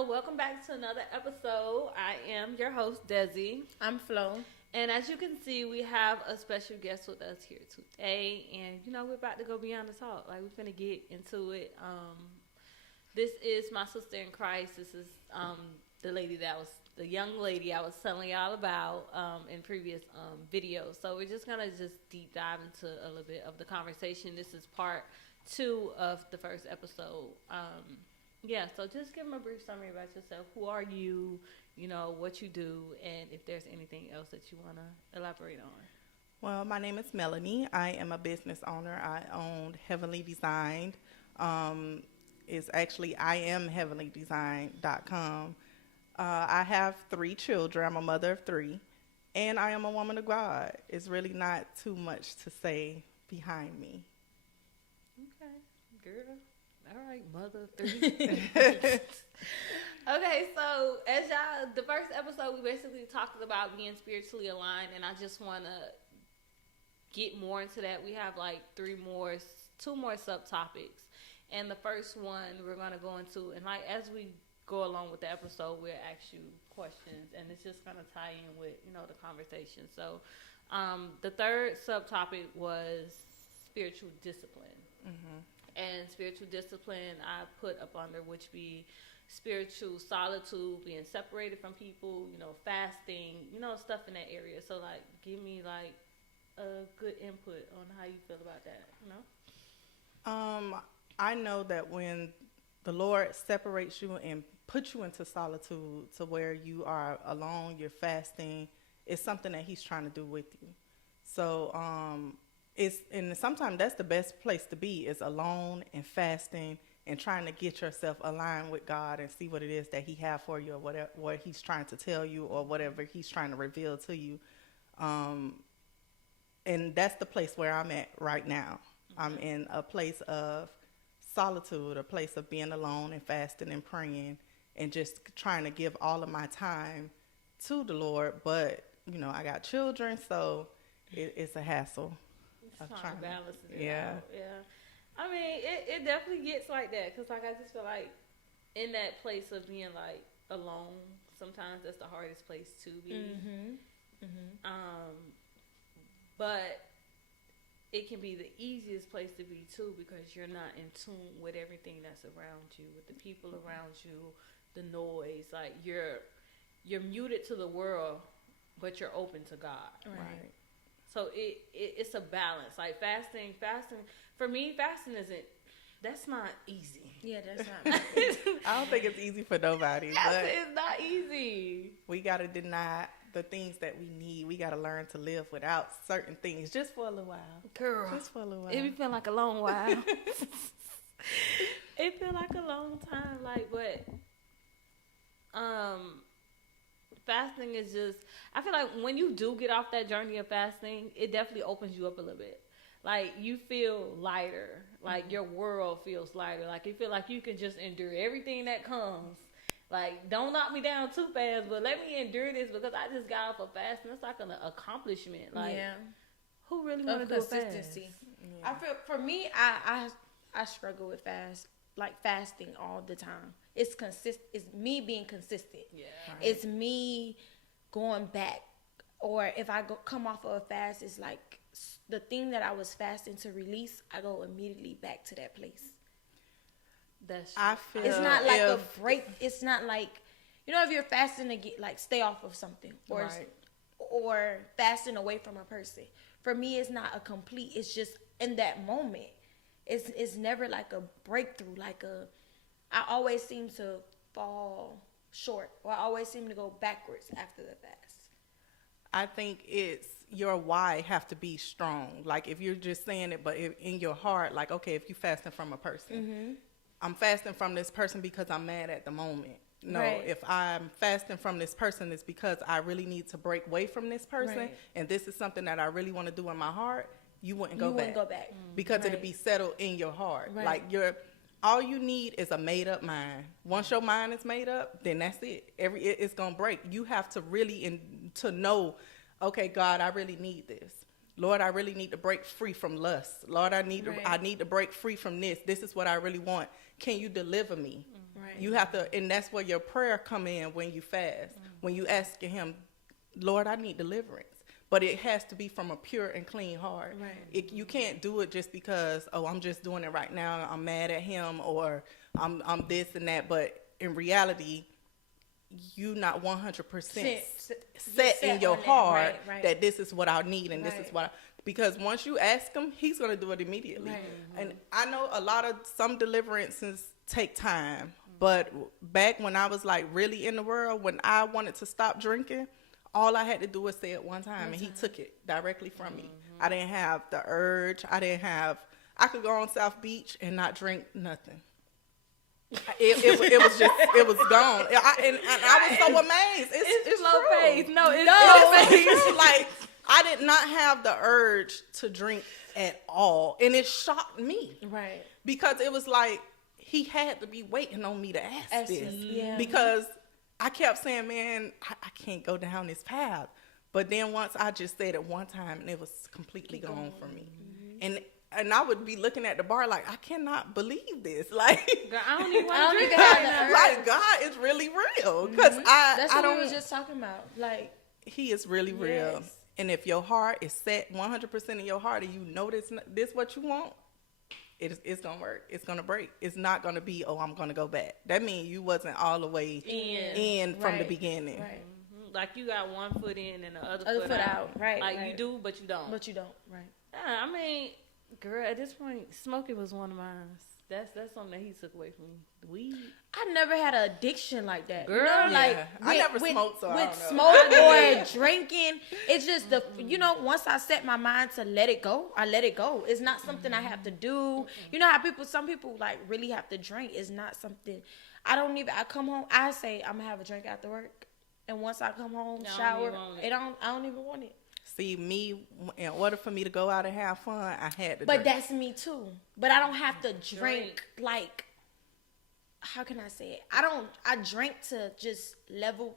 so welcome back to another episode. I am your host, Desi. I'm Flo. And as you can see, we have a special guest with us here today. And, we're about to go beyond the talk. Like, we're going to get into it. This is my sister in Christ. This is the young lady I was telling y'all about in previous videos. So we're just going to just deep dive into a little bit of the conversation. This is part 2 of the first episode. So just give them a brief summary about yourself. Who are you? What you do, and if there's anything else that you want to elaborate on. Well, my name is Melanie. I am a business owner. I own Heavenly Designed. It's actually IamHeavenlyDesigned.com. I have 3 children. I'm a mother of 3, and I am a woman of God. It's really not too much to say behind me. Okay, girl. All right, mother of 3. Okay, so as the first episode, we basically talked about being spiritually aligned, and I just want to get more into that. We have like 2 more subtopics, and the first one we're going to go into, and like as we go along with the episode, we'll ask you questions, and it's just going to tie in with the conversation. So, the third subtopic was spiritual discipline. Mm-hmm. And spiritual discipline I put up under, which be spiritual solitude, being separated from people, fasting, stuff in that area. So, like, give me, like, a good input on how you feel about that, I know that when the Lord separates you and puts you into solitude to where you are alone, you're fasting, it's something that He's trying to do with you. So, and sometimes that's the best place to be, is alone and fasting and trying to get yourself aligned with God and see what it is that He has for you, or whatever, what He's trying to tell you, or whatever He's trying to reveal to you. And that's the place where I'm at right now. Mm-hmm. I'm in a place of solitude, a place of being alone and fasting and praying and just trying to give all of my time to the Lord. But, I got children, so it's a hassle. Trying to balance it out. Yeah. I mean, it definitely gets like that, because like I just feel like in that place of being like alone, sometimes that's the hardest place to be. Mm-hmm. Mm-hmm. But it can be the easiest place to be too, because you're not in tune with everything that's around you, with the people around you, the noise. Like you're muted to the world, but you're open to God. Right. So it's a balance. Like fasting for me, that's not easy. Yeah, that's not I don't think it's easy for nobody. But it's not easy. We got to deny the things that we need. We got to learn to live without certain things just for a little while. Girl. Just for a little while. It feel like a long while. It feel like a long time. Like, but fasting is just, I feel like when you do get off that journey of fasting, it definitely opens you up a little bit. Like, you feel lighter. Like, your world feels lighter. Like, you feel like you can just endure everything that comes. Like, don't knock me down too fast, but let me endure this because I just got off of fasting. It's like an accomplishment. Like, who really want to do consistency? Yeah. I feel, for me, I struggle with fasting all the time. It's me being consistent. Yeah. Right. It's me going back, or if I come off of a fast, it's like the thing that I was fasting to release, I go immediately back to that place. That's I feel it's not like a break. It's not like, if you're fasting to get like stay off of something, or fasting away from a person. For me, it's not a complete. It's just in that moment. It's never like a breakthrough. I always seem to fall short, or I always seem to go backwards after the fast. I think it's your why have to be strong. Like, if you're just saying it, but in your heart, like, okay, if you're fasting from a person, mm-hmm. I'm fasting from this person because I'm mad at the moment. No, right. If I'm fasting from this person, it's because I really need to break away from this person, right. And this is something that I really want to do in my heart. You wouldn't go back because it'll be settled in your heart. Right. Like, all you need is a made up mind. Once your mind is made up, then that's it. It's gonna break. You have to really to know, okay, God, I really need this. Lord, I really need to break free from lust. Lord, I need to break free from this. This is what I really want. Can you deliver me? Right. You have to, and that's where your prayer come in when you fast. When you ask him, Lord, I need deliverance. But it has to be from a pure and clean heart. Right. You can't do it just because, I'm just doing it right now. I'm mad at him, or I'm this and that. But in reality, you not 100% set in your heart that this is what I need and this is what because once you ask him, he's going to do it immediately. Right. And I know some deliverances take time, but back when I was like really in the world, when I wanted to stop drinking, all I had to do was say it one time, and he took it directly from me. I didn't have the urge. I could go on South Beach and not drink nothing. It was gone. And I was so amazed. It's slow true. pace. No, it's true. Like, I did not have the urge to drink at all. And it shocked me. Right. Because it was like, he had to be waiting on me to ask this. Yeah. Because I kept saying, man, I can't go down this path. But then once I just said it one time, and it was completely gone from me. And I would be looking at the bar like, I cannot believe this. Like, girl, I don't even want to drink like, God is really real. Because that's what we were just talking about. Like, he is really real. And if your heart is set 100% in your heart, and you know this what you want, it's going to work. It's going to break. It's not going to be, I'm going to go back. That means you wasn't all the way in from the beginning. Right. Like, you got one foot in and the other foot out. Right. Like, you do, but you don't. Right. Yeah, I mean, girl, at this point, smoking was one of mine. That's something that he took away from me. The weed. I never had an addiction like that. Girl, you know, like I never smoked, so with I don't know. smoke or drinking, it's just once I set my mind to let it go, I let it go. It's not something I have to do. You know how some people like really have to drink. It's not something I come home, I say I'm gonna have a drink after work, and once I come home, shower, I don't even want it. See, me, in order for me to go out and have fun, I had to But drink. that's me too. But I don't have to drink like, how can I say it? I drink to just level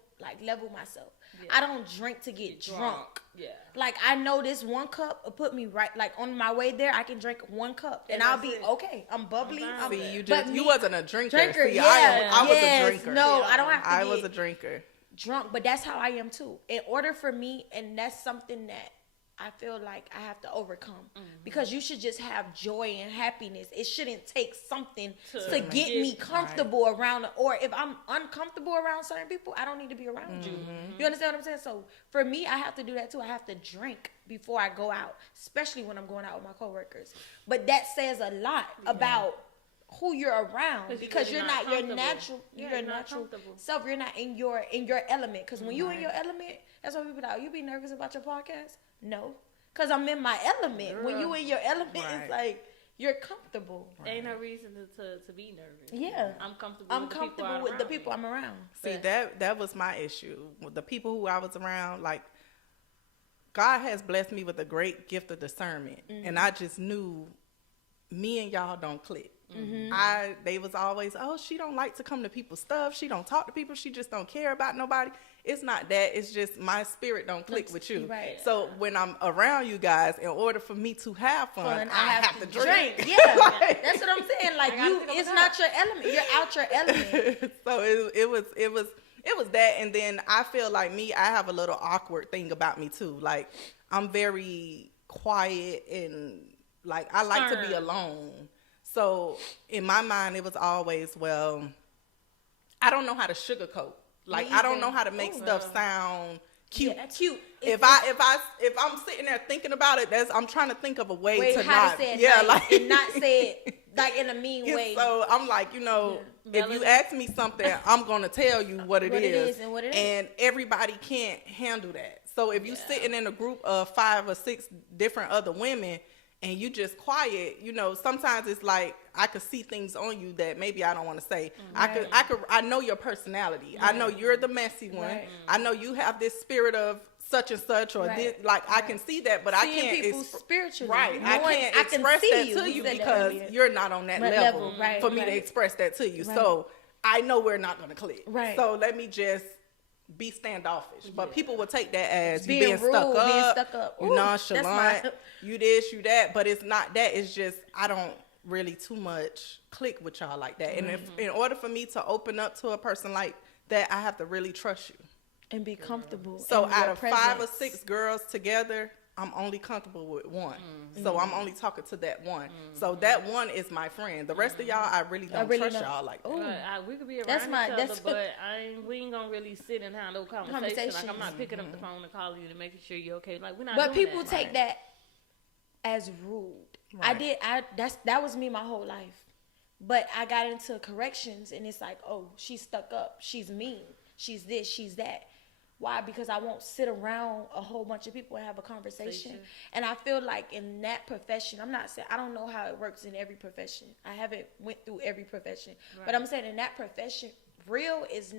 myself. Yeah. I don't drink to get drunk. Yeah. Like, I know this one cup will put me right, like on my way there, I can drink one cup and I'll be okay. I'm bubbly. You wasn't a drinker. See, yeah, I was a drinker. No, I don't have to I was a drinker. Drunk, but that's how I am too. In order for me, and that's something that I feel like I have to overcome, because you should just have joy and happiness. It shouldn't take something to get me comfortable around, or if I'm uncomfortable around certain people, I don't need to be around you. You understand what I'm saying? So for me, I have to do that too. I have to drink before I go out, especially when I'm going out with my coworkers. But that says a lot about who you're around, because you're not your natural self. You're not in your element. Because when you in your element, that's why people like, you be nervous about your podcast? No, because I'm in my element. Girl. When you in your element, it's like you're comfortable. Ain't no reason to be nervous. Yeah, I'm comfortable with the people I'm around. See, that was my issue. The people who I was around, like, God has blessed me with a great gift of discernment, and I just knew me and y'all don't click. They was always, she don't like to come to people's stuff. She don't talk to people. She just don't care about nobody. It's not that. It's just my spirit don't click with you. Right. So when I'm around you guys, in order for me to have fun, I have to drink. Yeah, like, that's what I'm saying. Like, it's not your element. You're out your element. So it was that, and then I feel like I have a little awkward thing about me too. Like, I'm very quiet and like I like to be alone. So in my mind, it was always, I don't know how to sugarcoat. Like, I don't know how to make stuff sound cute. Yeah, cute. If I'm sitting there thinking about it, I'm trying to think of a way to not, say it and not say it like in a mean way. So I'm like, if you ask me something, I'm gonna tell you what it is, and everybody can't handle that. So if you sitting in a group of 5 or 6 different other women, and you just quiet, sometimes it's like I could see things on you that maybe I don't want to say. Right. I know your personality. Right. I know you're the messy one. Right. I know you have this spirit of such and such, or this, like I can see that, but seeing I can't people spiritually. Right. I can't express that to you because you're not on that level for me to express that to you. Right. So I know we're not going to click. Right. So let me just be standoffish, but people will take that as you being being rude, stuck up, Ooh, you nonchalant, you this, you that. But it's not that. It's just I don't really too much click with y'all like that. And if in order for me to open up to a person like that, I have to really trust you and be comfortable. So out of 5 or 6 girls together, I'm only comfortable with one. So I'm only talking to that one. So that one is my friend. The rest of y'all, I really don't trust y'all like that. We could be around each other, but we ain't gonna really sit and have no conversation. Like, I'm not picking up the phone and calling you to make sure you're okay. Like, we're not But doing people that. take that as rude. Right. That was me my whole life. But I got into corrections, and it's like, oh, she's stuck up. She's mean. She's this. She's that. Why? Because I won't sit around a whole bunch of people and have a conversation. And I feel like in that profession, I'm not saying, I don't know how it works in every profession. I haven't went through every profession. Right. But I'm saying in that profession, real is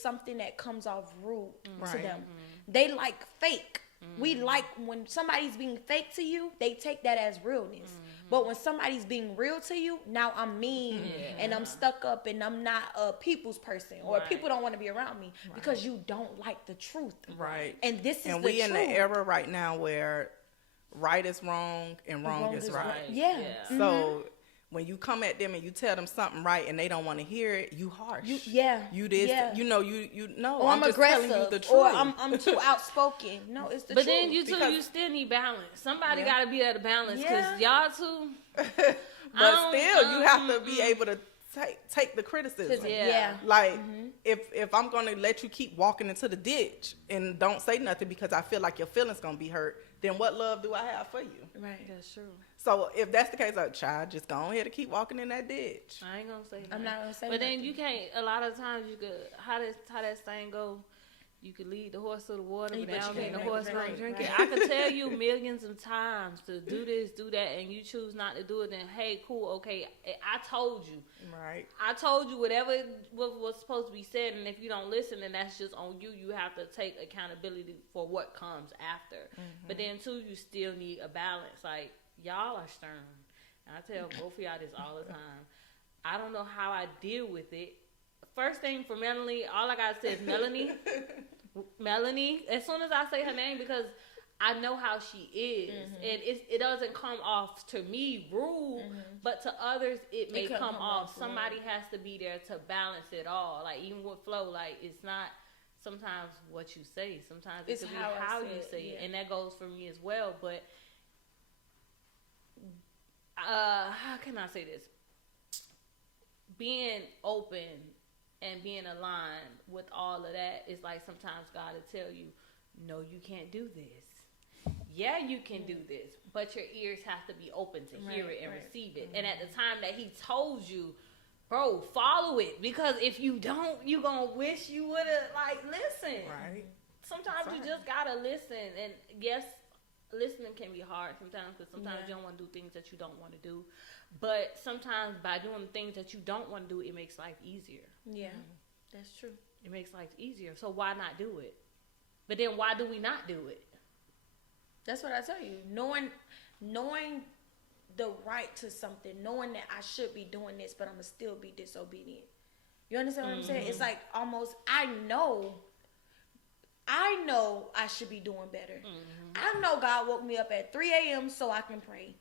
something that comes off rude to them. They like fake. We like when somebody's being fake to you, they take that as realness. But when somebody's being real to you, now I'm mean and I'm stuck up and I'm not a people's person, or people don't want to be around me because you don't like the truth. Right. And this is and the we truth. in the era right now where right is wrong and wrong is right. Yeah. So when you come at them and you tell them something right and they don't want to hear it, you harsh. You know, you know. Or I'm just aggressive, telling you the truth. or I'm too outspoken. No, it's the truth. But then you still need balance. Somebody got to be at a balance, because y'all too. But still, you have to be able to take the criticism. Like if I'm gonna let you keep walking into the ditch and don't say nothing because I feel like your feelings gonna be hurt, then what love do I have for you? Right. That's true. So if that's the case, child, just go ahead and keep walking in that ditch. I ain't gonna say that. I'm not gonna say But nothing. then you can't. A lot of times you could. How that saying go? You could lead the horse to the water, but now the horse gonna drink it. I can tell you millions of times to do this, do that, and you choose not to do it. Then hey, cool, okay. I told you. Right. I told you whatever was supposed to be said, and if you don't listen, then that's just on you. You have to take accountability for what comes after. But then too, you still need a balance. Like, y'all are stern. And I tell both of y'all this all the time. I don't know how I deal with it. First thing for Melanie, all I gotta say is Melanie. Melanie. As soon as I say her name, because I know how she is, and it doesn't come off to me rude, but to others it may come off. Somebody has to be there to balance it all. Like, even with Flo, like, it's not sometimes what you say. Sometimes it's could be how you say it, and that goes for me as well. But how can I say this? Being open and being aligned with all of that is like, sometimes God will tell you, no, you can't do this. Yeah, you can do this, but your ears have to be open to hear it and receive it. And at the time that he told you, bro, follow it, because if you don't, you gonna wish you would have, like, listened. Right. Sometimes you just gotta listen. And yes, listening can be hard sometimes, because sometimes you don't want to do things that you don't want to do. But sometimes by doing the things that you don't want to do, it makes life easier. Yeah, that's true. It makes life easier. So why not do it? But then why do we not do it? That's what I tell you. Knowing the right to something, knowing that I should be doing this, but I'm going to still be disobedient. You understand what I'm saying? It's like almost, I know I should be doing better. I know God woke me up at 3 a.m. so I can pray.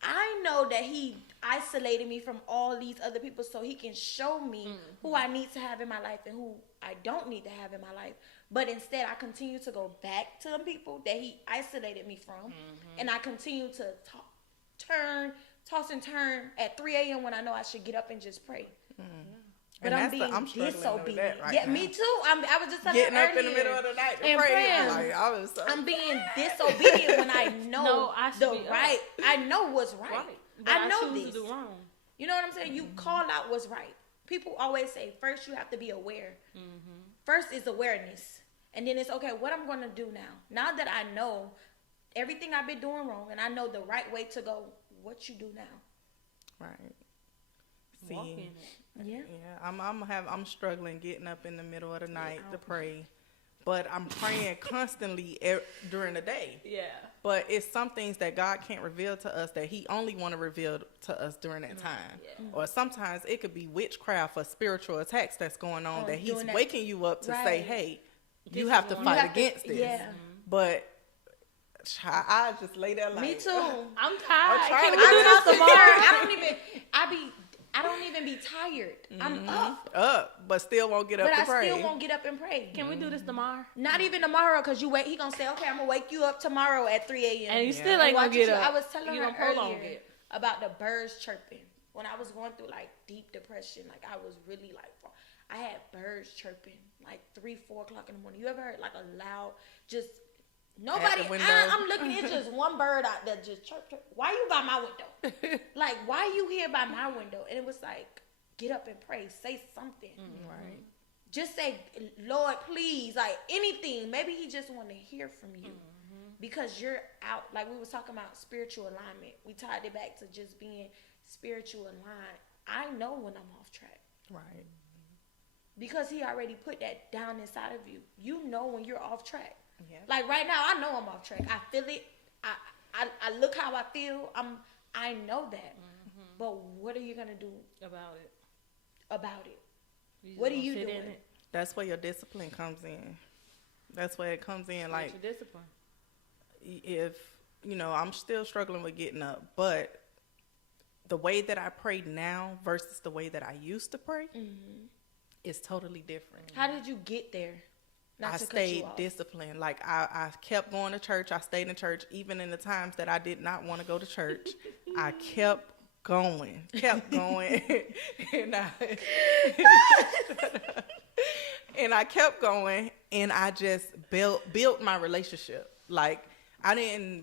I know that he isolated me from all these other people so he can show me who I need to have in my life and who I don't need to have in my life. But instead, I continue to go back to the people that he isolated me from. And I continue to toss and turn at 3 a.m. when I know I should get up and just pray. But I'm being disobedient. Me too. I was just telling getting up in the middle of the night to pray. I'm being disobedient when I know I know what's right. I know this. To do wrong. You know what I'm saying? You call out what's right. People always say, first you have to be aware. First is awareness. And then it's, okay, what I'm going to do now? Now that I know everything I've been doing wrong and I know the right way to go, what you do now? Right. Walk in it. I'm struggling getting up in the middle of the night to pray. but I'm praying constantly during the day. Yeah. But it's some things that God can't reveal to us that he only want to reveal to us during that time. Yeah. Or sometimes it could be witchcraft or spiritual attacks that's going on that he's waking you up to say, hey, you have to fight against this. Yeah. But I just lay there like, me too. I'm tired. trying Can to we do get this tomorrow? I don't even be tired. I'm up, but still won't get up but to I pray. still won't get up and pray. Can we do this tomorrow? Not even tomorrow, because you wait. He gonna say, okay, I'm gonna wake you up tomorrow at 3 a.m. And you still ain't gonna get up. I was telling You her gonna prolong earlier it. about the birds chirping. When I was going through like deep depression, like I was really like, I had birds chirping like 3, 4 o'clock in the morning. You ever heard like a loud, just nobody? I'm looking at just one bird out there just chirp. Why you by my window? Like, why you here by my window? And it was like, get up and pray, say something. Right. Just say, Lord, please, like anything. Maybe he just want to hear from you because you're out. Like we was talking about spiritual alignment. We tied it back to just being spiritual aligned. I know when I'm off track. Right. Because he already put that down inside of you. You know when you're off track. Yeah. Like right now, I know I'm off track. I feel it. I look how I feel. I know that. But what are you gonna do About it. What are you doing? That's where your discipline comes in. That's where it comes in. Like, your discipline. if, I'm still struggling with getting up, but the way that I pray now versus the way that I used to pray is totally different. How did you get there? I stayed disciplined. Like, I kept going to church. I stayed in church even in the times that I did not want to go to church. I kept going. And I kept going, and I just built my relationship. Like, I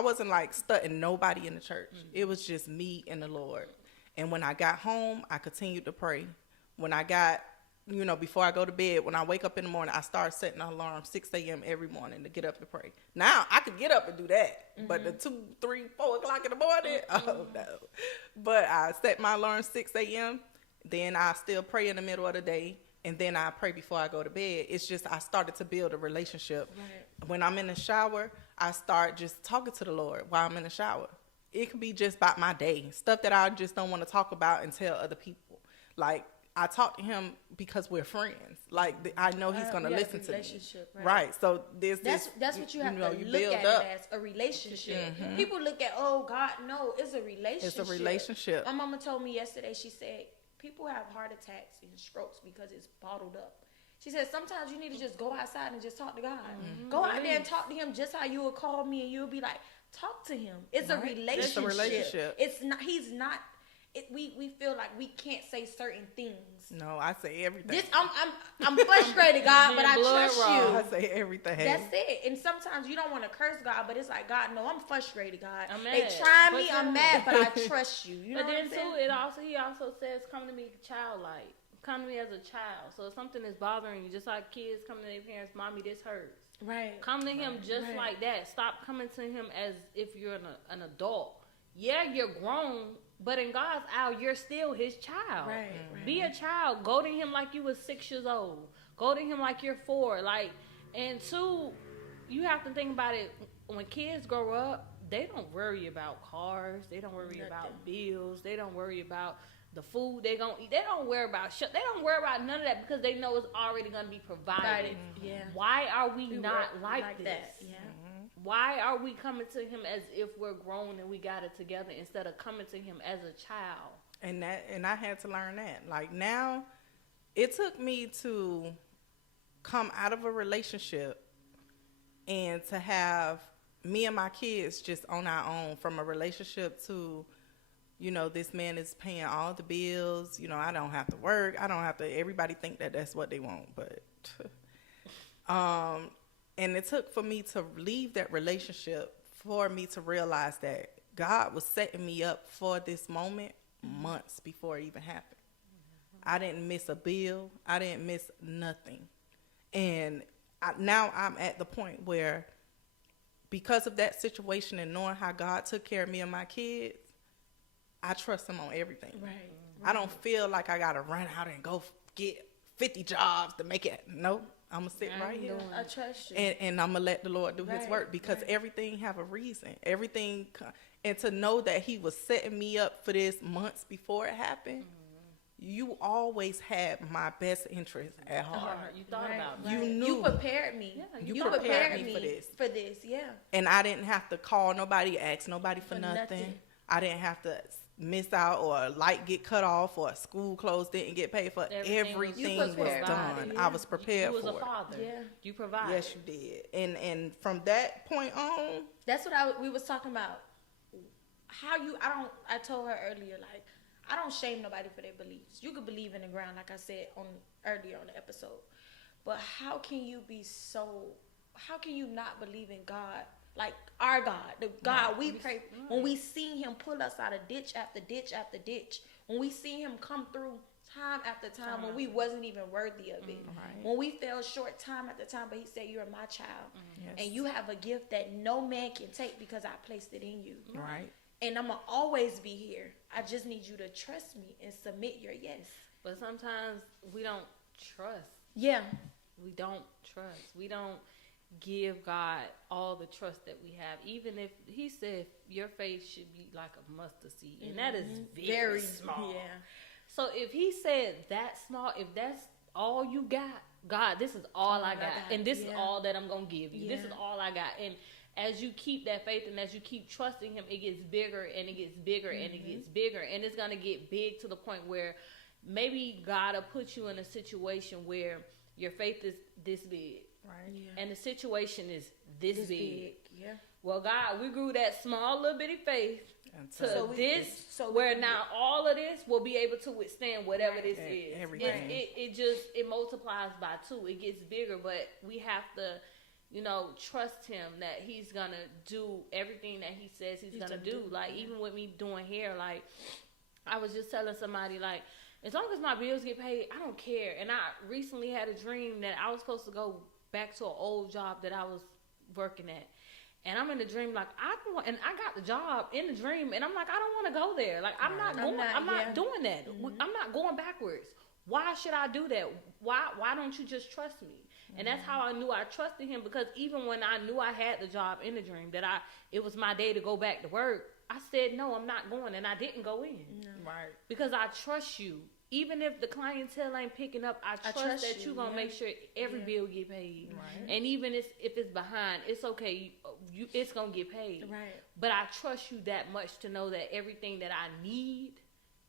wasn't like studying nobody in the church. It was just me and the Lord. And when I got home, I continued to pray. When I got, before I go to bed, when I wake up in the morning, I start setting an alarm 6 a.m. every morning to get up to pray. Now, I could get up and do that. But the 2, 3, 4 o'clock in the morning, oh, no. But I set my alarm 6 a.m. Then I still pray in the middle of the day. And then I pray before I go to bed. It's just I started to build a relationship. Right. When I'm in the shower, I start just talking to the Lord while I'm in the shower. It could be just about my day, stuff that I just don't want to talk about and tell other people. Like, I talk to him because we're friends. Like, I know he's going to listen to me. Right. So that's what you have to look at it as, a relationship. People look at, oh, God, no, it's a relationship. It's a relationship. My mama told me yesterday, she said, people have heart attacks and strokes because it's bottled up. She said sometimes you need to just go outside and just talk to God. Go out there and talk to him just how you would call me, and you'll be like, talk to him. It's a relationship. It's a relationship. It's not. He's not. We feel like we can't say certain things. No, I say everything. I'm frustrated, God, but I trust you. I say everything. That's it. And sometimes you don't want to curse God, but it's like, God, no, I'm frustrated, God. I'm mad. They try me, I'm mad, but I trust you. You know but then what I'm saying? he also says, come to me childlike. Come to me as a child. So if something is bothering you, just like kids come to their parents, mommy, this hurts. Right. Come to him just like that. Stop coming to him as if you're an adult. Yeah, you're grown, but in God's eye, you're still his child. Right. Be a child. Go to him like you was 6 years old. Go to him like you're 4. And 2, you have to think about it. When kids grow up, they don't worry about cars. They don't worry about bills. They don't worry about the food they gonna eat. They don't worry about They don't worry about none of that because they know it's already gonna be provided. Yeah. Why are we not like this? That. Yeah. Why are we coming to him as if we're grown and we got it together instead of coming to him as a child? And I had to learn that. Like, now, it took me to come out of a relationship and to have me and my kids just on our own, from a relationship to, this man is paying all the bills. I don't have to work. I don't have to. Everybody think that that's what they want, but and it took for me to leave that relationship for me to realize that God was setting me up for this moment months before it even happened. I didn't miss a bill. I didn't miss nothing. And now I'm at the point where, because of that situation and knowing how God took care of me and my kids, I trust him on everything. Right. I don't feel like I got to run out and go get 50 jobs to make it. Nope. I'm gonna sit right here. I trust you. And I'm gonna let the Lord do His work, because everything have a reason. And to know that He was setting me up for this months before it happened. You always had my best interest at heart. You thought about it. You knew. You prepared me. Yeah, you prepared me for this. Yeah. And I didn't have to call nobody, ask nobody for nothing. I didn't have to miss out, or a light get cut off, or a school closed didn't get paid for. Everything was done. I was prepared for it. You was a father. Yeah. You provided. Yes, you did. And from that point on. That's what we was talking about. I told her earlier, like, I don't shame nobody for their beliefs. You could believe in the ground, like I said earlier on the episode. But how can you not believe in God? Like our God, the God we pray. When we see Him pull us out of ditch after ditch after ditch. When we see Him come through time after time when we wasn't even worthy of it. When we fell short time after time, but He said, you're my child. And you have a gift that no man can take because I placed it in you. Right. And I'm going to always be here. I just need you to trust me and submit your yes. But sometimes we don't trust. Yeah. We don't trust. We don't give God all the trust that we have. Even if He said your faith should be like a mustard seed. And that is very small. Yeah. So if He said that small, if that's all you got, God, this is all I got. And this is all that I'm going to give you. This is all I got. And as you keep that faith and as you keep trusting Him, it gets bigger and it gets bigger and it gets bigger. And it's going to get big to the point where maybe God will put you in a situation where your faith is this big. Right. Yeah. And the situation is this big. Yeah. Well, God, we grew that small little bitty faith to where now all of this will be able to withstand whatever this is. Everything. It multiplies by 2. It gets bigger, but we have to, trust Him that He's gonna do everything that He says He's gonna do. Like, even with me doing hair, like, I was just telling somebody, like, as long as my bills get paid, I don't care. And I recently had a dream that I was supposed to go back to an old job that I was working at. And I'm in the dream, like, and I got the job in the dream, and I'm like, I don't want to go there. Like, I'm not doing that. I'm not going backwards. Why should I do that? Why don't you just trust me? And that's how I knew I trusted Him, because even when I knew I had the job in the dream, that it was my day to go back to work, I said, no, I'm not going, and I didn't go in. No. Right. Because I trust you. Even if the clientele ain't picking up, I trust that you're going to make sure every bill get paid. Right. And even if it's behind, it's okay. It's going to get paid. Right. But I trust you that much to know that everything that I need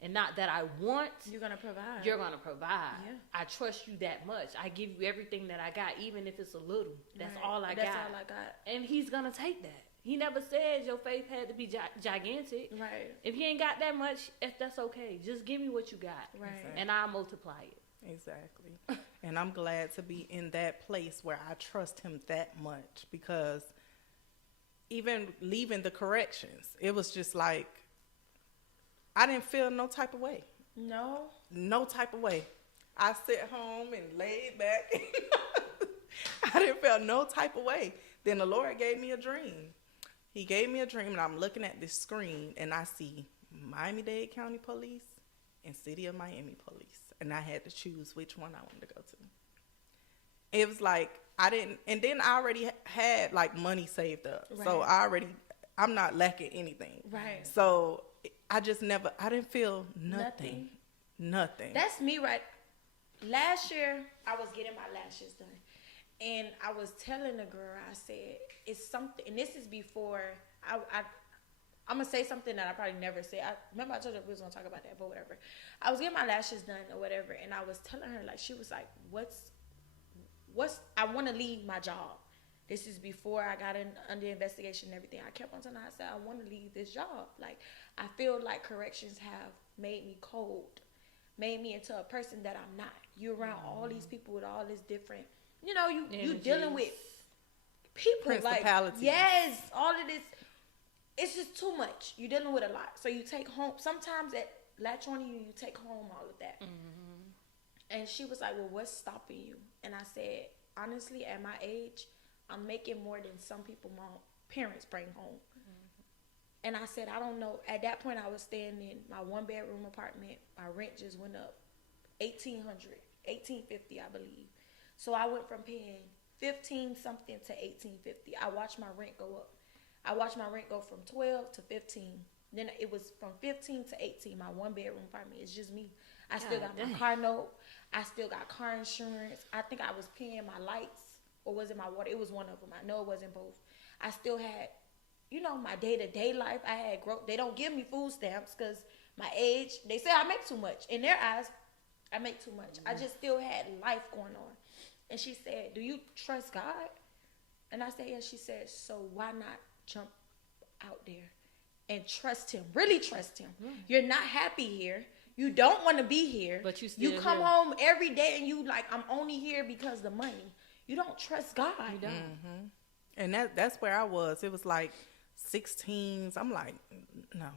and not that I want, you're going to provide. You're going to provide. Yeah. I trust you that much. I give you everything that I got, even if it's a little. That's all I got. That's all I got. And He's going to take that. He never said your faith had to be gigantic. Right. If you ain't got that much, that's okay. Just give me what you got. Right. Exactly. And I'll multiply it. Exactly. And I'm glad to be in that place where I trust Him that much, because even leaving the corrections, it was just like, I didn't feel no type of way. No type of way. I sit home and laid back. I didn't feel no type of way. Then the Lord gave me a dream. He gave me a dream, and I'm looking at this screen, and I see Miami-Dade County Police and City of Miami Police. And I had to choose which one I wanted to go to. It was like, and then I already had, like, money saved up. Right. So I'm not lacking anything. Right. So I didn't feel nothing. That's me, right? Last year, I was getting my lashes done. And I was telling the girl, I said, it's something, and this is before, I'm going to say something that I probably never say. Remember I told her we was going to talk about that, but whatever. I was getting my lashes done or whatever, and I was telling her, like, she was like, I want to leave my job. This is before I got under investigation and everything. I kept on telling her, I said, I want to leave this job. Like, I feel like corrections have made me cold, made me into a person that I'm not. You're around all these people with all this different, you dealing with people, principalities. Like, yes, all of this. It's just too much. You're dealing with a lot. So you take home, sometimes it latch on you take home all of that. Mm-hmm. And she was like, well, what's stopping you? And I said, honestly, at my age, I'm making more than some people my parents bring home. Mm-hmm. And I said, I don't know. At that point, I was staying in my 1-bedroom apartment. My rent just went up $1,800, $1,850, I believe. So I went from paying 15 something to 18.50. I watched my rent go up. I watched my rent go from 12 to 15. Then it was from 15 to 18. My 1-bedroom apartment. It's just me. I still got my car note. I still got car insurance. I think I was paying my lights, or was it my water? It was one of them. I know it wasn't both. I still had, you know, my day-to-day life. I had growth. They don't give me food stamps because my age. They say I make too much. In their eyes, I make too much. I just still had life going on. And she said, do you trust God? And I said, yes. She said, so why not jump out there and trust him? Really trust him. You're not happy here. You don't want to be here. But you come home every day and you like, I'm only here because of the money. You don't trust God. You don't. And that's where I was. It was like 16s. I'm like, no,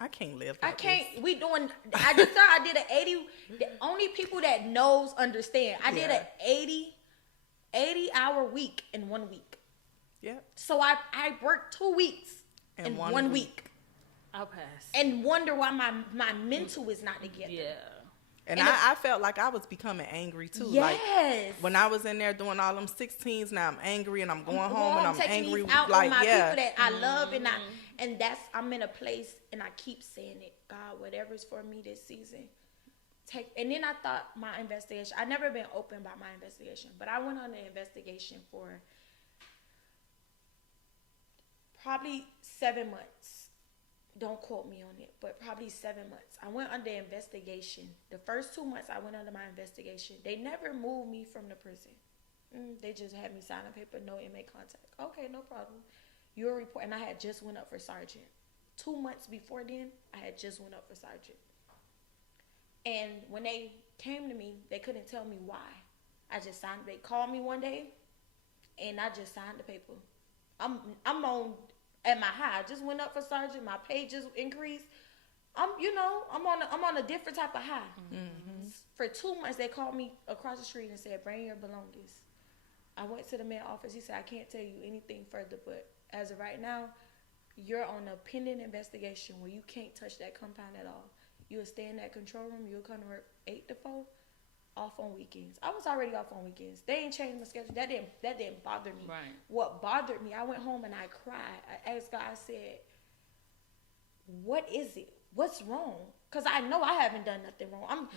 I can't live like I can't. this. I just thought I did an 80. The only people that knows understand. I did an 80 hour week in 1 week. Yep. So I worked 2 weeks in 1 week. I'll pass. And wonder why my mental is not together. Yeah. And I felt like I was becoming angry too. Yes. Like when I was in there doing all them 16s, now I'm angry and I'm going home and I'm angry. Out like, on my yeah. people that I love and I'm in a place and I keep saying it. God, whatever's for me this season. And then I thought my investigation, I've never been open about my investigation, but I went on an investigation for probably 7 months. Don't quote me on it, but probably 7 months. I went under investigation. The first 2 months I went under my investigation. They never moved me from the prison. They just had me sign a paper, no inmate contact. Okay, no problem. Your report, and I had just went up for sergeant. 2 months before then, I had just went up for sergeant. And when they came to me, they couldn't tell me why. I just signed. They called me one day, and I just signed the paper. I'm on at my high. I just went up for sergeant. My pay just increased. I'm on a different type of high. Mm-hmm. For 2 months, they called me across the street and said, "Bring your belongings." I went to the main office. He said, "I can't tell you anything further, but as of right now, you're on a pending investigation where you can't touch that compound at all. You'll stay in that control room. You'll come to work 8 to 4, off on weekends." I was already off on weekends. They ain't changed my schedule. That didn't bother me. Right. What bothered me, I went home and I cried. I asked God, I said, "What is it? What's wrong?" Because I know I haven't done nothing wrong.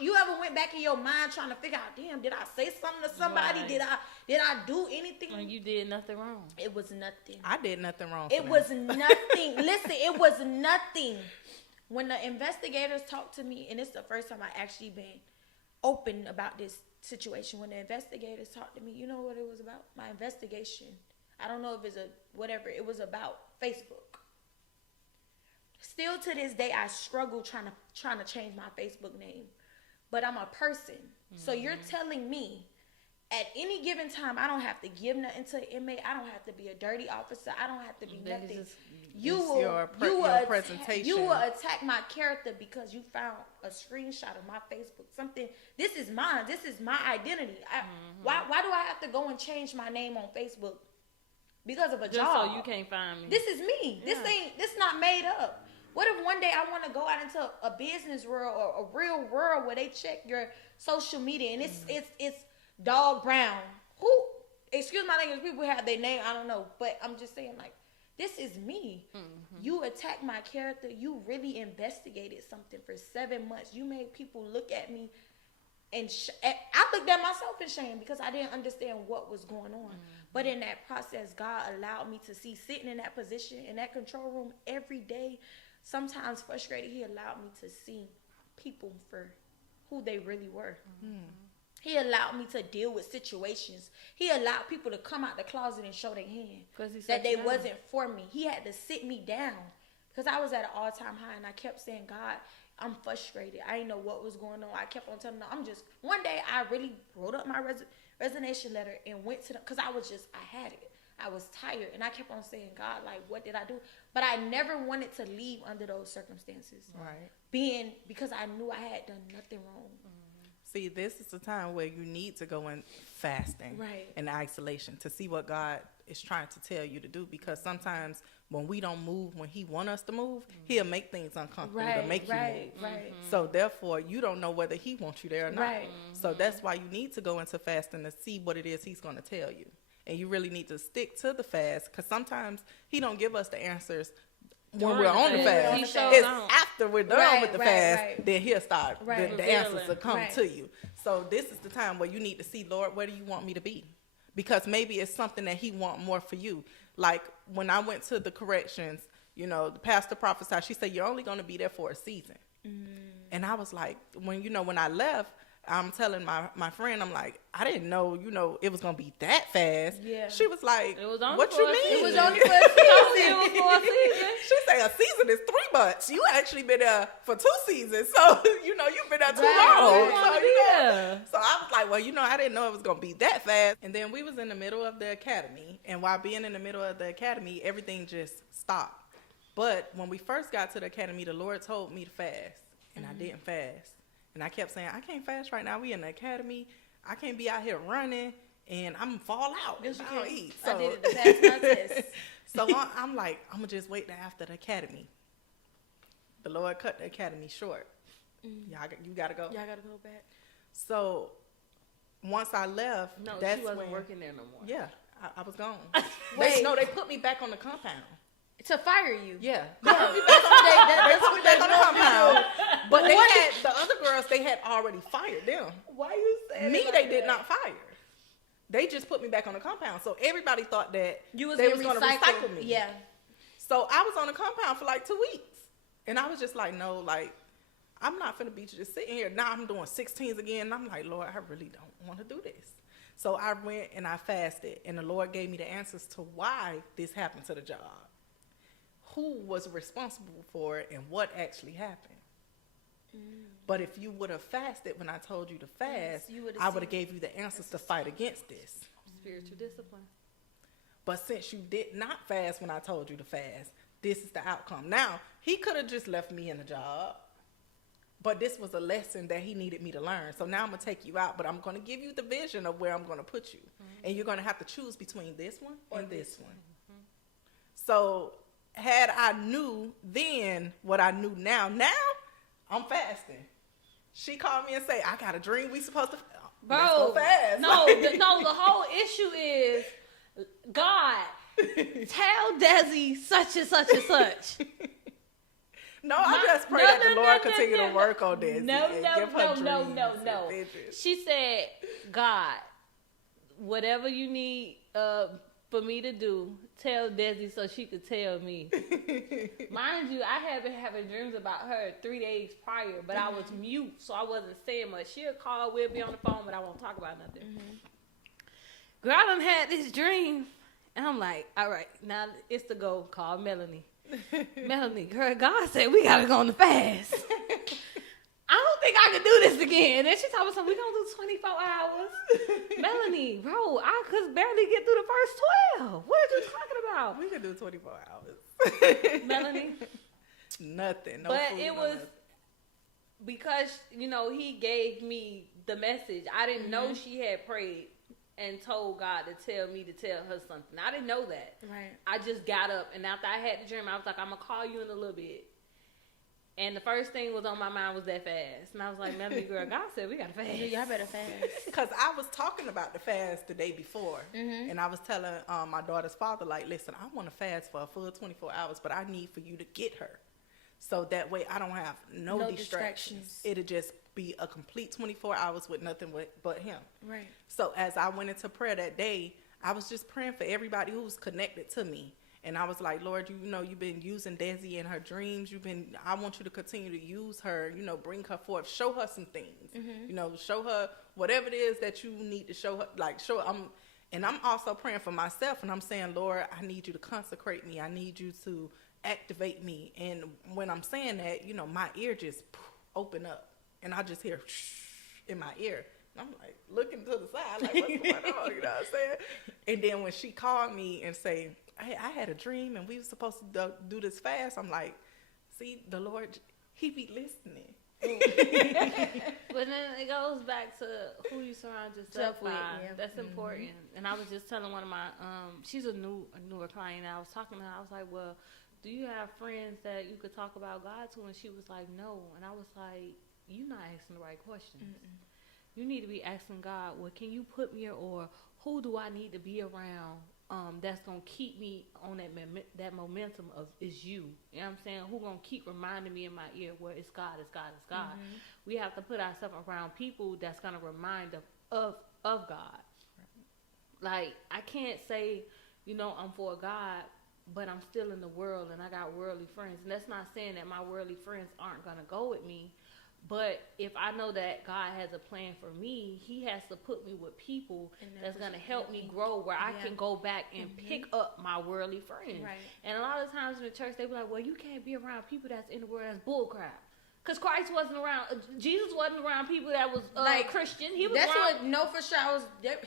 You ever went back in your mind trying to figure out, damn, did I say something to somebody? Right. Did I do anything? And you did nothing wrong. It was nothing. I did nothing wrong. It was nothing. Listen, it was nothing. When the investigators talked to me, and it's the first time I actually been open about this situation. When the investigators talked to me, you know what it was about? My investigation. I don't know if it's whatever. It was about Facebook. Still to this day, I struggle trying to change my Facebook name. But I'm a person. Mm-hmm. So you're telling me at any given time, I don't have to give nothing to an inmate. I don't have to be a dirty officer. I don't have to be nothing. You will presentation. You will attack my character because you found a screenshot of my Facebook. Something. This is mine. This is my identity. Why do I have to go and change my name on Facebook because of a job? So you can't find me. This is me. Yeah. This not made up. What if one day I want to go out into a business world or a real world where they check your social media and it's Dog Brown? Who? Excuse my language. People have their name. I don't know, but I'm just saying, like, this is me. Mm-hmm. You attacked my character. You really investigated something for 7 months. You made people look at me, and I looked at myself in shame because I didn't understand what was going on. Mm-hmm. But in that process, God allowed me to see, sitting in that position, in that control room every day, sometimes frustrated, He allowed me to see people for who they really were. Mm-hmm. He allowed me to deal with situations. He allowed people to come out the closet and show their hand that they wasn't for me. He had to sit me down because I was at an all-time high, and I kept saying, "God, I'm frustrated. I didn't know what was going on." I kept on telling them, one day I really wrote up my resignation letter and went to them because I had it. I was tired, and I kept on saying, "God, like, what did I do?" But I never wanted to leave under those circumstances. Right. Because I knew I had done nothing wrong. See, this is the time where you need to go in fasting, right, and isolation to see what God is trying to tell you to do, because sometimes when we don't move when he want us to move, he'll make things uncomfortable to make you move. Right. So therefore, you don't know whether he wants you there or not. Right. So that's why you need to go into fasting to see what it is he's going to tell you. And you really need to stick to the fast, because sometimes he don't give us the answers when we're on the fast. It's after we're done with the fast, then he'll start, the answers will come to you. So this is the time where you need to see, Lord, where do you want me to be? Because maybe it's something that he want more for you. Like when I went to the corrections, you know, the pastor prophesied, she said, you're only going to be there for a season. And I was like, when I left, I'm telling my friend, I'm like, I didn't know, it was going to be that fast. Yeah. She was like, it was only what you mean? It was only for a season. She said a season is 3 months. You actually been there for 2 seasons. So, you've been there too long. So I was like, well, I didn't know it was going to be that fast. And then we was in the middle of the academy. And while being in the middle of the academy, everything just stopped. But when we first got to the academy, the Lord told me to fast. And I didn't fast. And I kept saying, I can't fast right now. We in the academy. I can't be out here running, and I'm going to fall out. Yes, you I don't can. eat. So, I did it to pass my test. So I'm like, I'm going to just wait till after the academy. The Lord cut the academy short. You got to go? Y'all got to go back. So once I left, no, that's she wasn't when, working there no more. Yeah, I was gone. Wait. They put me back on the compound. To fire you. Yeah. They put me back on the compound. But they had, the other girls, they had already fired them. Why you saying Me, like they did that? not fire. They just put me back on the compound. So everybody thought that they was going to recycle me. Yeah. So I was on the compound for like 2 weeks. And I was just like, no, like, I'm not finna be just sitting here. Now I'm doing 16s again. And I'm like, Lord, I really don't want to do this. So I went and I fasted. And the Lord gave me the answers to why this happened to the job. Who was responsible for it and what actually happened. But if you would have fasted when I told you to fast, I would have gave you the answers to fight against this. Spiritual discipline. But since you did not fast when I told you to fast, this is the outcome. Now, he could have just left me in the job, but this was a lesson that he needed me to learn. So now I'm going to take you out, but I'm going to give you the vision of where I'm going to put you. And you're going to have to choose between this one and this one. So had I knew then what I knew now I'm fasting. She called me and say, I got a dream we supposed to let's go fast. No, the whole issue is, God, tell Desi such and such and such. No, I just pray that the Lord continue to work on Desi. No. She said, God, whatever you need for me to do, tell Desi so she could tell me. Mind you, I have been having dreams about her 3 days prior, but I was mute, so I wasn't saying much. She'll call, we'll be on the phone, but I won't talk about nothing. Girl, I done had this dream, and I'm like, all right, now it's the go. Call Melanie. Melanie, girl, God said we gotta go on the fast. I don't think I can do this again. Then she told me, we gonna do 24 hours. Melanie, bro, I could barely get through the first 12. What are you talking about? We could do 24 hours. Melanie? Nothing. No but food, it no was nothing. because, he gave me the message. I didn't know she had prayed and told God to tell me to tell her something. I didn't know that. Right. I just got up, and after I had the dream, I was like, I'm going to call you in a little bit. And the first thing was on my mind was that fast. And I was like, Melanie, girl, God said we got to fast. Y'all better fast. Because I was talking about the fast the day before. And I was telling my daughter's father, like, listen, I want to fast for a full 24 hours, but I need for you to get her. So that way I don't have no distractions. It'll just be a complete 24 hours with nothing but him. Right. So as I went into prayer that day, I was just praying for everybody who's connected to me. And I was like, Lord, you've been using Desi in her dreams. I want you to continue to use her, bring her forth, show her some things, show her whatever it is that you need to show her, and I'm also praying for myself, and I'm saying, Lord, I need you to consecrate me. I need you to activate me. And when I'm saying that, my ear just open up, and I just hear in my ear. I'm like looking to the side, like, what's going on? You know what I'm saying? And then when she called me and say, hey, I had a dream and we were supposed to do this fast, I'm like, see, the Lord, he be listening. But then it goes back to who you surround yourself by. Yeah. That's important. And I was just telling one of my, she's a newer client. And I was talking to her. I was like, well, do you have friends that you could talk about God to? And she was like, no. And I was like, you're not asking the right questions. You need to be asking God, well, can you put me, or who do I need to be around that's going to keep me on that momentum of is you. You know what I'm saying? Who going to keep reminding me in my ear, well, it's God, it's God, it's God. We have to put ourselves around people that's going to remind us of God. Like, I can't say, you know, I'm for God, but I'm still in the world and I got worldly friends. And that's not saying that my worldly friends aren't going to go with me. But if I know that God has a plan for me, he has to put me with people that's going to help me grow, where I can go back and pick up my worldly friends. Right. And a lot of times in the church, they be like, well, you can't be around people that's in the world. That's bullcrap. Because Christ wasn't around. Jesus wasn't around people that was Christian. He was around. No, for sure. I was there.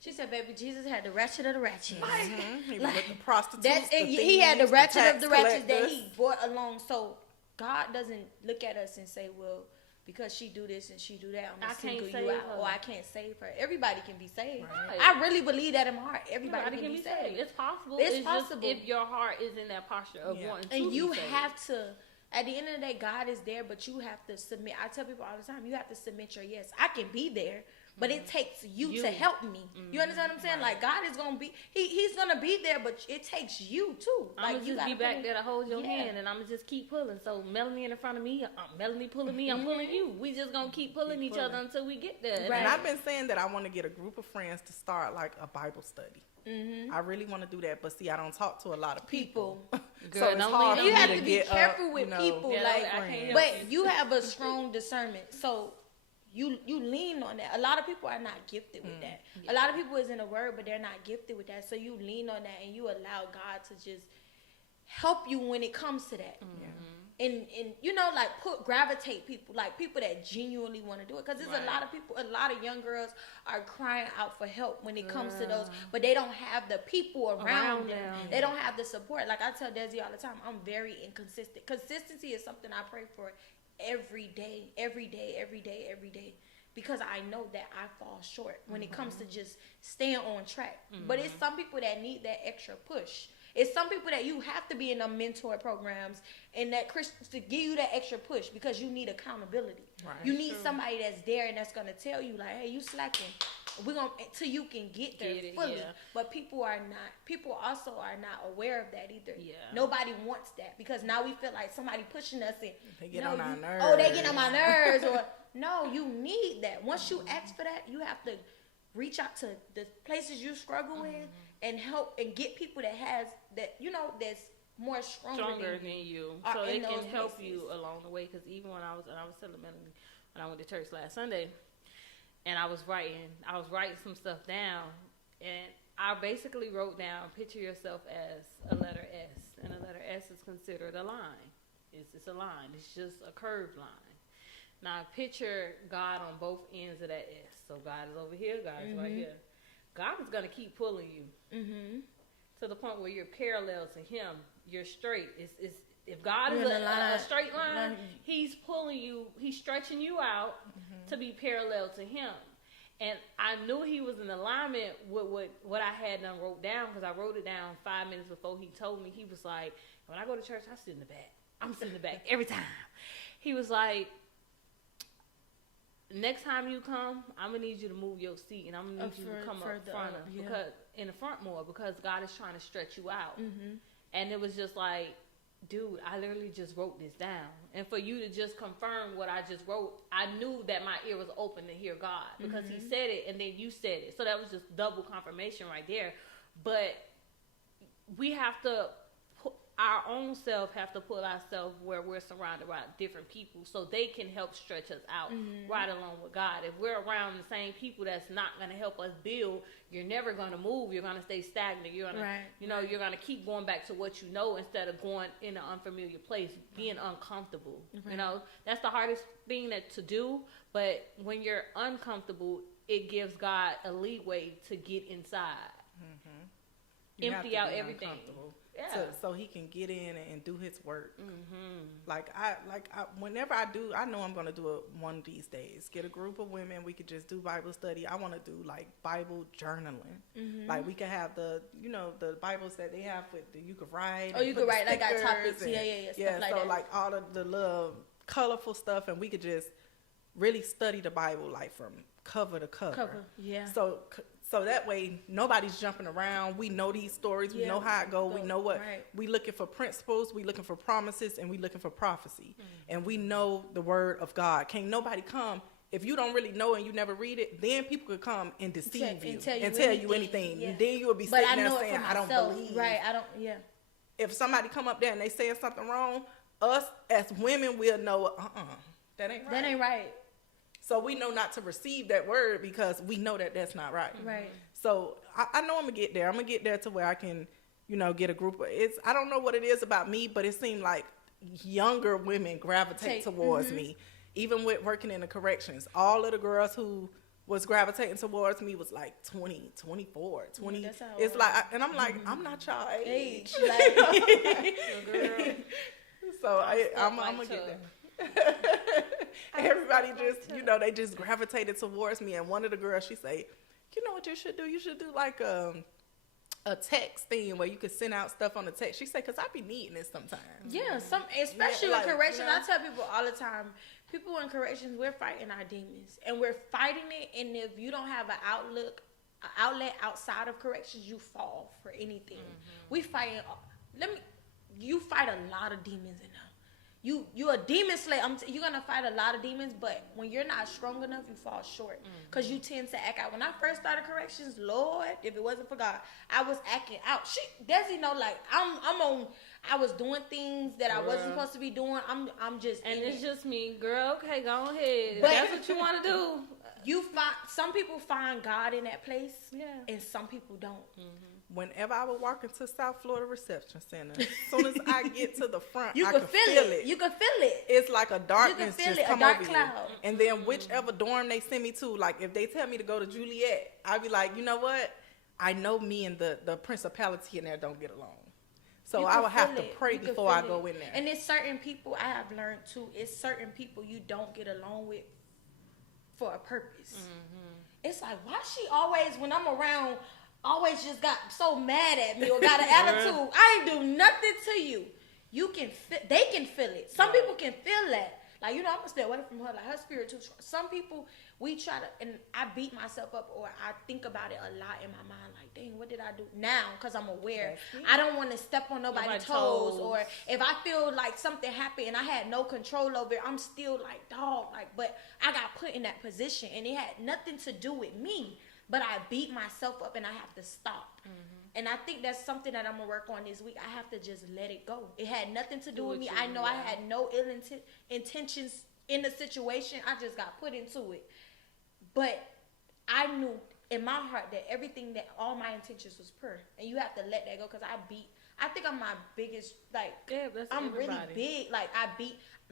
She said, baby, Jesus had the ratchet of the ratchet. He was with the prostitutes. He had the ratchet of the ratchet that he brought along. So God doesn't look at us and say, well, because she do this and she do that, I'm going to single you out, or I can't save her. Everybody can be saved. Right. I really believe that in my heart. Everybody can be saved. It's possible. It's possible. Just if your heart is in that posture of wanting to and you be saved. have to, at the end of the day, God is there, but you have to submit. I tell people all the time, you have to submit your yes. I can be there, but it takes you to help me. You understand what I'm saying? Right. Like, God is going to be, he's going to be there, but it takes you too. I'm like, going to just be back there to hold your hand, and I'm going to just keep pulling. So Melanie in front of me, Melanie pulling me, I'm pulling you. We just going to keep pulling each other until we get there. Right. And I've been saying that I want to get a group of friends to start like a Bible study. I really want to do that, but see, I don't talk to a lot of people. Girl, so it's hard you have to be careful with people. Yeah, like, but you have a strong discernment, so you lean on that. A lot of people are not gifted with that. A lot of people is in the word, but they're not gifted with that. So you lean on that and you allow God to just help you when it comes to that. And you know, like, gravitate people, like people that genuinely want to do it. Because there's a lot of people, a lot of young girls are crying out for help when it comes to those, but they don't have the people around them. They don't have the support. Like I tell Desi all the time, I'm very inconsistent. Consistency is something I pray for every day. Because I know that I fall short when it comes to just staying on track. But it's some people that need that extra push. It's some people that you have to be in the mentor programs and that Christians to give you that extra push because you need accountability. Right. You need somebody that's there and that's gonna tell you like, hey, you slacking. We're gonna till you can get there fully. But people also are not aware of that either. Nobody wants that because now we feel like somebody pushing us and they get on our nerves. Oh, they get on my nerves or no, you need that. Once you ask for that, you have to reach out to the places you struggle with and help and get people that has that, you know, that's more stronger than you, so they can help you along the way. Because even when I was telling Melanie when I went to church last Sunday, and I was writing some stuff down, and I basically wrote down, picture yourself as a letter S, and a letter S is considered a line. It's a line. It's just a curved line. Now picture God on both ends of that S. So God is over here, God is right here. God is going to keep pulling you to the point where you're parallel to him. You're straight. If God is a straight line, he's pulling you, he's stretching you out to be parallel to him. And I knew he was in alignment with what I had done wrote down, because I wrote it down 5 minutes before he told me. He was like, when I go to church, I sit in the back. I'm sitting in the back every time. He was like, next time you come, I'm gonna need you to move your seat, and I'm gonna need you to come up front because in the front more, because God is trying to stretch you out. And it was just like, dude, I literally just wrote this down, and for you to just confirm what I just wrote, I knew that my ear was open to hear God, because he said it and then you said it, so that was just double confirmation right there. But we have to. Our own self have to put ourselves where we're surrounded by different people so they can help stretch us out right along with God. If we're around the same people that's not going to help us build, you're never going to move. You're going to stay stagnant. You're going to, you're going to keep going back to what you know instead of going in an unfamiliar place, being uncomfortable. You know, that's the hardest thing to do. But when you're uncomfortable, it gives God a leeway to get inside. Empty out everything. so he can get in and do his work. Like I whenever I do, I know I'm gonna do it one of these days. Get a group of women. We could just do Bible study. I want to do like Bible journaling. Like we could have the Bibles that they have with you could write. Oh, you could write like our topics. Yeah. Yeah, like so that. like all of the little colorful stuff, and we could just really study the Bible like from cover to cover. Yeah. So that way nobody's jumping around. We know these stories. We know how it go. We know what we looking for principles. We looking for promises, and we looking for prophecy. And we know the word of God. Can't nobody come if you don't really know and you never read it. Then people could come and deceive you and tell you anything. Yeah. And then you will be sitting there saying, "I don't believe." Right. I don't. Yeah. If somebody come up there and they saying something wrong, us as women will know. That ain't right. That ain't right. So we know not to receive that word because we know that that's not right. Right. So I know I'm gonna get there. I'm gonna get there to where I can, get a group of. I don't know what it is about me, but it seemed like younger women gravitate towards me. Even with working in the corrections, all of the girls who was gravitating towards me was like 20, 24, 20. Yeah, it's like, and I'm like, I'm not y'all age. Girl. So I'm gonna get there. Everybody just, they just gravitated towards me. And one of the girls, she say, you know what you should do? You should do like a text thing where you could send out stuff on the text. She said, because I be needing it sometimes. Yeah, especially in correction. I tell people all the time, people in corrections, we're fighting our demons. And we're fighting it. And if you don't have an outlet outside of corrections, you fall for anything. We fighting, you fight a lot of demons in there. You a demon slayer. You're gonna fight a lot of demons, but when you're not strong enough, you fall short because you tend to act out. When I first started corrections, Lord, if it wasn't for God, I was acting out. Desi know, like I was doing things that I wasn't supposed to be doing. I'm just it's just me, girl. Okay, go ahead. But that's what you want to do. Some people find God in that place, and some people don't. Whenever I would walk into South Florida Reception Center, as soon as I get to the front, I can feel it. You can feel it. It's like a darkness just come over cloud. you. And then whichever dorm they send me to, like if they tell me to go to Juliet, I'd be like, you know what? I know me and the principality in there don't get along. So I would have to pray before I go in there. And it's certain people I have learned too. It's certain people you don't get along with for a purpose. It's like, why she always, when I'm around, always just got so mad at me or got an attitude. I ain't do nothing to you. They can feel it. Some people can feel that. Like, I'm gonna stay away from her. Like, her spirit too strong. Some people, we try to, and I beat myself up or I think about it a lot in my mind. Like, dang, what did I do now? Because I'm aware. I don't want to step on nobody's toes. Or if I feel like something happened and I had no control over it, I'm still like, dog. Like, but I got put in that position and it had nothing to do with me. But I beat myself up and I have to stop. And I think that's something that I'm going to work on this week. I have to just let it go. It had nothing to do with me. I know I had no ill intentions in the situation. I just got put into it. But I knew in my heart that all my intentions was pure. And you have to let that go because I think I'm my biggest, like, I'm really big. Like,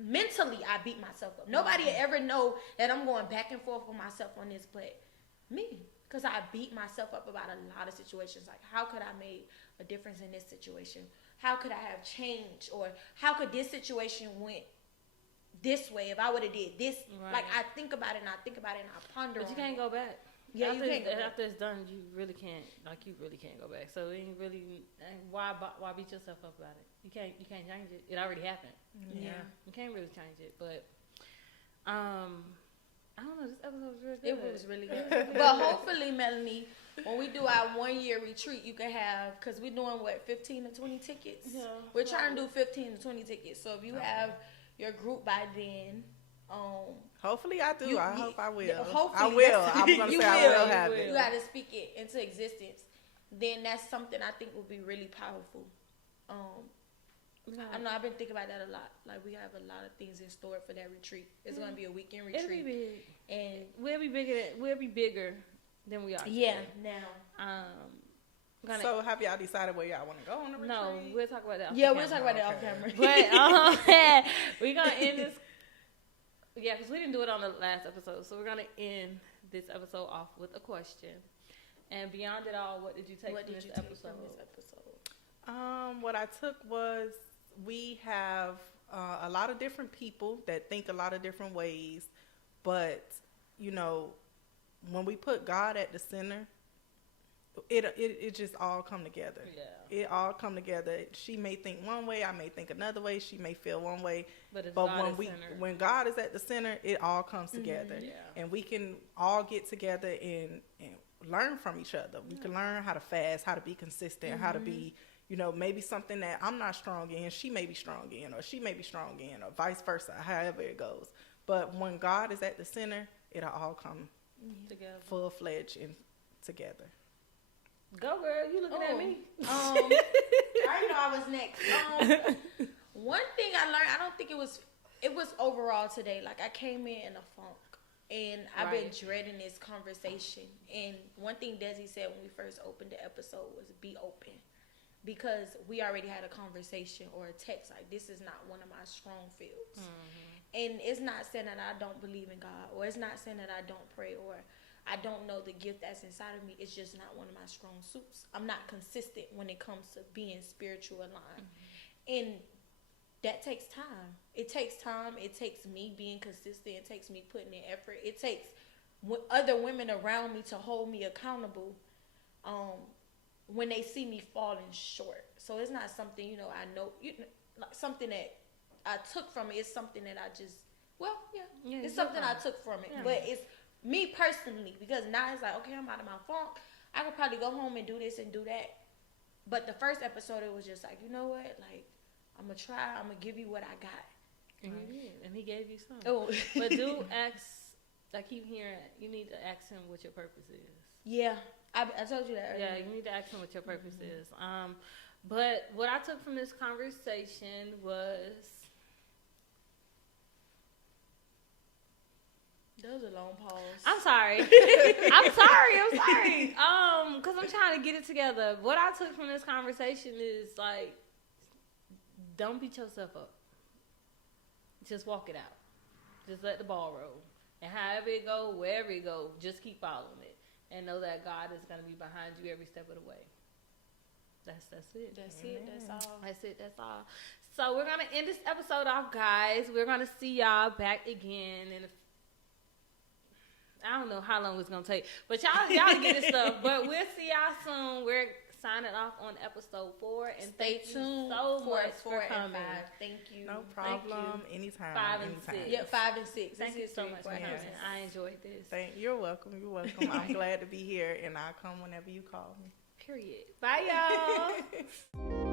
mentally, I beat myself up. Nobody will ever know that I'm going back and forth with myself on this, but me. Because I beat myself up about a lot of situations. Like, how could I make a difference in this situation? How could I have changed? Or how could this situation went this way if I would have did this? Like, I think about it and I ponder on it. But you can't go back. Yeah, after it's done, you really can't. Like, you really can't go back. So it ain't really. Why beat yourself up about it? You can't change it. It already happened. Yeah. You can't really change it. But I don't know. This episode was really good. It was really good. But hopefully, Melanie, when we do our 1 year retreat, you can have, because we're doing 15 to 20 tickets. Yeah. We're trying to do 15 to 20 tickets. So if you have your group by then, hopefully I do. I hope I will. Hopefully I will. I'm gonna say I will have it. You got to speak it into existence. Then that's something I think will be really powerful. I know I've been thinking about that a lot. Like, we have a lot of things in store for that retreat. It's going to be a weekend retreat. It'll be big. And we'll be bigger than we are today. Yeah, now. So have y'all decided where y'all want to go on the retreat? No, we'll talk about that off camera. We'll talk about that off camera. But we're going to end this. Yeah, because we didn't do it on the last episode. So we're going to end this episode off with a question. And beyond it all, what did you take from this episode? What I took was we have a lot of different people that think a lot of different ways, but you know, when we put God at the center, it just all come together. Yeah. It all come together. She may think one way, I may think another way. She may feel one way, but when God is at the center, it all comes together, and we can all get together and learn from each other. We can learn how to fast, how to be consistent, how to be, you know, maybe something that I'm not strong in, she may be strong in, or she may be strong in, or vice versa, however it goes. But when God is at the center, it'll all come together, full-fledged and together. Go, girl, you looking at me. I know I was next. One thing I learned, I don't think it was overall today. Like, I came in a funk, and I've been dreading this conversation. And one thing Desi said when we first opened the episode was be open. Because we already had a conversation or a text, like, this is not one of my strong fields. And it's not saying that I don't believe in God, or it's not saying that I don't pray, or I don't know the gift that's inside of me. It's just not one of my strong suits. I'm not consistent when it comes to being spiritual aligned. And that takes time. It takes time. It takes me being consistent. It takes me putting in effort. It takes other women around me to hold me accountable when they see me falling short. So it's not something, you know, I know, like something that I took from it. It's something that I just, it's something I took from it. But it's me personally, because now it's like, okay, I'm out of my funk. I could probably go home and do this and do that. But the first episode, it was just like, you know what? Like, I'm going to try. I'm going to give you what I got. And he gave you some. Oh. But do ask, I keep hearing, you need to ask him what your purpose is. Yeah. I told you that earlier. Yeah, you need to ask him what your purpose is. But what I took from this conversation was... That was a long pause. I'm sorry. I'm sorry. Because I'm trying to get it together. What I took from this conversation is, like, don't beat yourself up. Just walk it out. Just let the ball roll. And however it go, wherever it go, just keep following it. And know that God is going to be behind you every step of the way. That's it. That's it. That's all. So we're going to end this episode off, guys. We're going to see y'all back again in I don't know how long it's going to take. But y'all get this stuff. But we'll see y'all soon. We're signing off on episode 4. And stay tuned so much for coming. 5. Thank you. No problem. Anytime. 5 and anytime. 6. Yeah, 5 and 6. Thank you so much for coming. I enjoyed this. You're welcome. I'm glad to be here, and I'll come whenever you call me. Period. Bye, y'all.